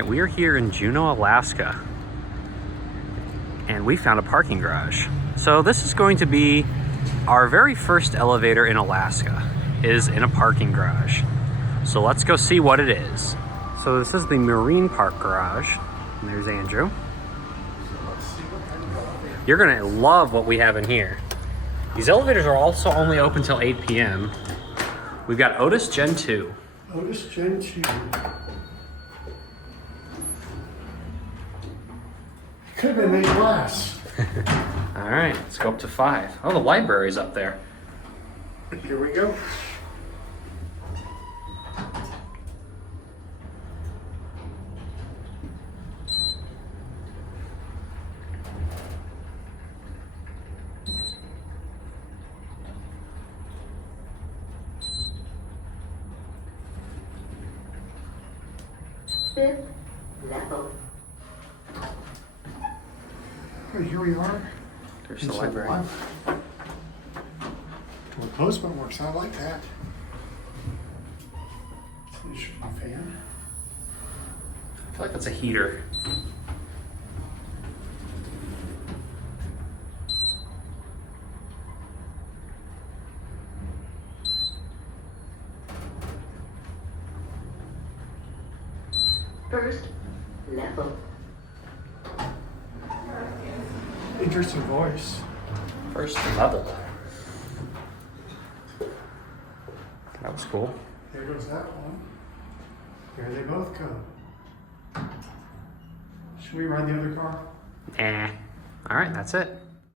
right, we are here in Juneau, Alaska, and we found a parking garage. So this is going to be our very first elevator in Alaska, is in a parking garage. So let's go see what it is. So this is the Marine Park garage, and there's Andrew. You're gonna love what we have in here. These elevators are also only open till 8 p.m. We've got Otis GEN2. Otis GEN2. Could have been made glass. All right, let's go up to 5. Oh, the library's up there. Here we go. Fifth level. Okay, here we are. There's the library. Door postman works. I like that. This should be a fan. I feel like that's a heater. First level. Interesting voice. First level. That was cool. There goes that one. Here they both go. Should we ride the other car? All right, that's it.